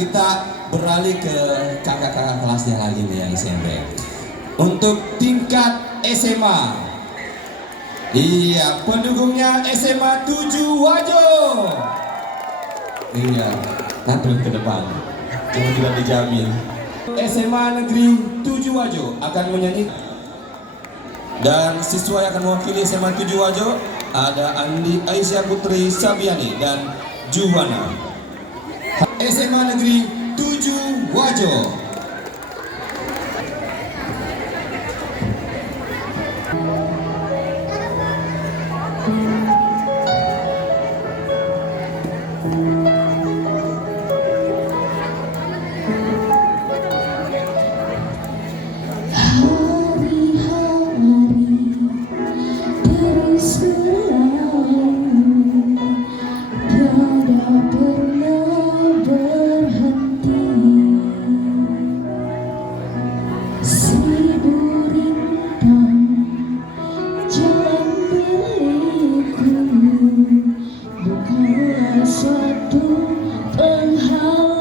kita beralih ke kakak-kakak kelasnya lagi nih yang SMP. Untuk tingkat SMA, iya, pendukungnya SMA 7 Wajo. Iya, tampil ke depan, cuma tidak dijamin. SMA Negeri 7 Wajo akan menyanyi, dan siswa yang akan mewakili SMA 7 Wajo ada Andi Aisyah Putri Sabiani dan Juwana. SMA Negeri 7 Wajo. Suatu penghalang